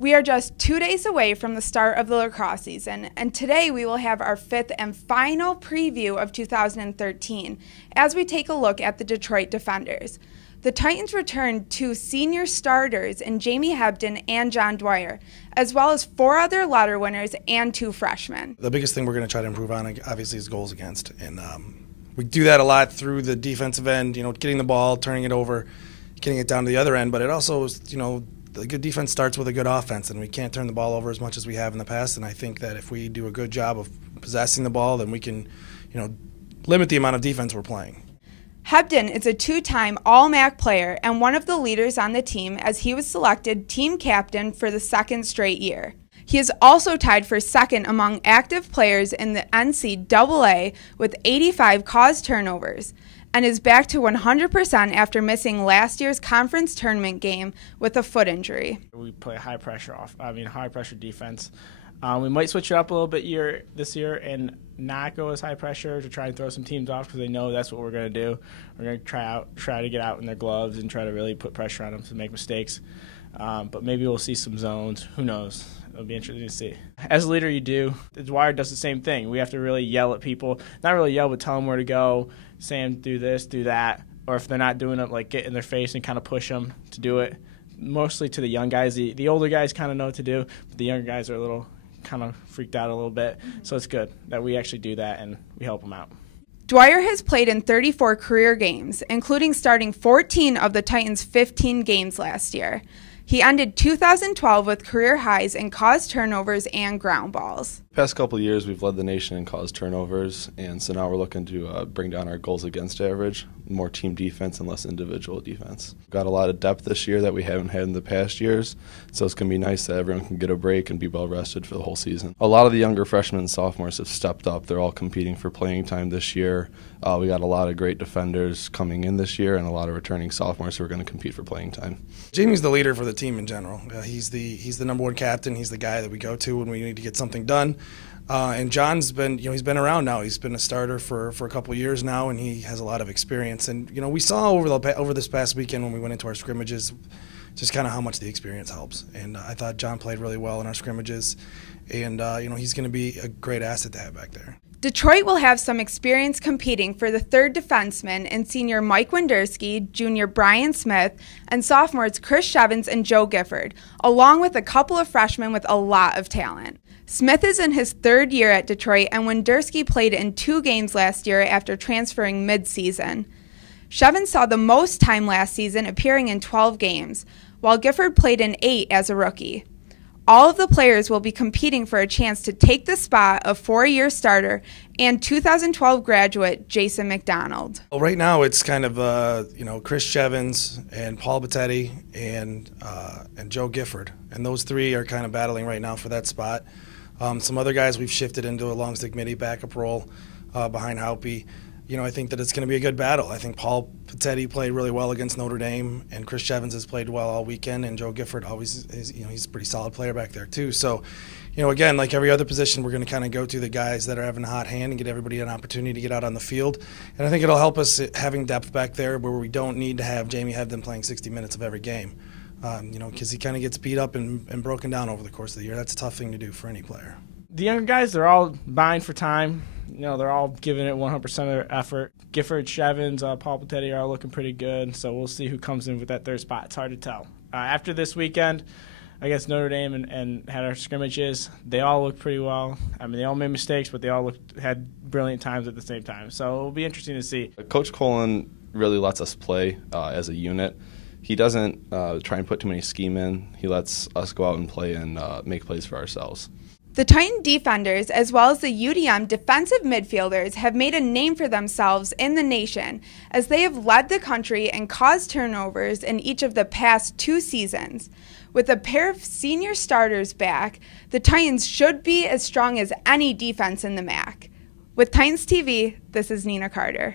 We are just 2 days away from the start of the lacrosse season, and today we will have our fifth and final preview of 2013 as we take a look at the Detroit Defenders. The Titans returned 2 senior starters in Jamie Hebden and John Dwyer, as well as 4 other letter winners and 2 freshmen. The biggest thing we're going to try to improve on, obviously, is goals against. And we do that a lot through the defensive end, getting the ball, turning it over, getting it down to the other end. But it also is, the good defense starts with a good offense, and we can't turn the ball over as much as we have in the past. And I think that if we do a good job of possessing the ball, then we can, limit the amount of defense we're playing. Hebden is a 2-time All-MAC player and one of the leaders on the team as he was selected team captain for the 2nd straight year. He is also tied for 2nd among active players in the NCAA with 85 caused turnovers, and is back to 100% after missing last year's conference tournament game with a foot injury. We play high pressure defense. We might switch it up a little bit this year and not go as high pressure to try and throw some teams off because they know that's what we're going to do. We're going to try to get out in their gloves and try to really put pressure on them to make mistakes. But maybe we'll see some zones. Who knows? It'll be interesting to see. As a leader, you do. Dwyer does the same thing. We have to really yell at people. Not really yell, but tell them where to go, say them do this, do that. Or if they're not doing it, like get in their face and kind of push them to do it. Mostly to the young guys. The older guys kind of know what to do, but the younger guys are a little kind of freaked out a little bit. So it's good that we actually do that and we help them out. Dwyer has played in 34 career games, including starting 14 of the Titans' 15 games last year. He ended 2012 with career highs in caused turnovers and ground balls. The past couple of years, we've led the nation in caused turnovers, and so now we're looking to bring down our goals against average, more team defense and less individual defense. We've got a lot of depth this year that we haven't had in the past years, so it's going to be nice that everyone can get a break and be well rested for the whole season. A lot of the younger freshmen and sophomores have stepped up. They're all competing for playing time this year. We got a lot of great defenders coming in this year and a lot of returning sophomores who are going to compete for playing time. Jamie's the leader for the team in general. He's the #1 captain. He's the guy that we go to when we need to get something done. And John's been, he's been around now. He's been a starter for a couple of years now, and he has a lot of experience. And we saw over this past weekend when we went into our scrimmages, just kind of how much the experience helps. And I thought John played really well in our scrimmages, and he's going to be a great asset to have back there. Detroit will have some experience competing for the 3rd defenseman in senior Mike Wenderski, junior Brian Smith, and sophomores Chris Shevins and Joe Gifford, along with a couple of freshmen with a lot of talent. Smith is in his 3rd year at Detroit, and Wenderski played in 2 games last year after transferring mid-season. Shevins saw the most time last season, appearing in 12 games, while Gifford played in 8 as a rookie. All of the players will be competing for a chance to take the spot of 4-year starter and 2012 graduate Jason McDonald. Well, right now it's kind of Chris Shevins and Paul Battetti and Joe Gifford, and those 3 are kind of battling right now for that spot. Some other guys we've shifted into a long stick midi backup role behind Haupe. I think that it's going to be a good battle. I think Paul Battetti played really well against Notre Dame, and Chris Shevins has played well all weekend, and Joe Gifford always is, he's a pretty solid player back there too. So, again, like every other position, we're going to kind of go to the guys that are having a hot hand and get everybody an opportunity to get out on the field. And I think it'll help us having depth back there where we don't need to have Jamie Hebden playing 60 minutes of every game. Because he kind of gets beat up and broken down over the course of the year. That's a tough thing to do for any player. The younger guys, they're all vying for time. They're all giving it 100% of their effort. Gifford, Shevins, Paul Battetti are all looking pretty good, so we'll see who comes in with that 3rd spot. It's hard to tell. After this weekend against Notre Dame and had our scrimmages, they all looked pretty well. They all made mistakes, but they all had brilliant times at the same time. So it'll be interesting to see. Coach Colin really lets us play as a unit. He doesn't try and put too many scheme in. He lets us go out and play and make plays for ourselves. The Titan defenders, as well as the UDM defensive midfielders, have made a name for themselves in the nation as they have led the country and caused turnovers in each of the past 2 seasons. With a pair of senior starters back, the Titans should be as strong as any defense in the MAC. With Titans TV, this is Nina Carter.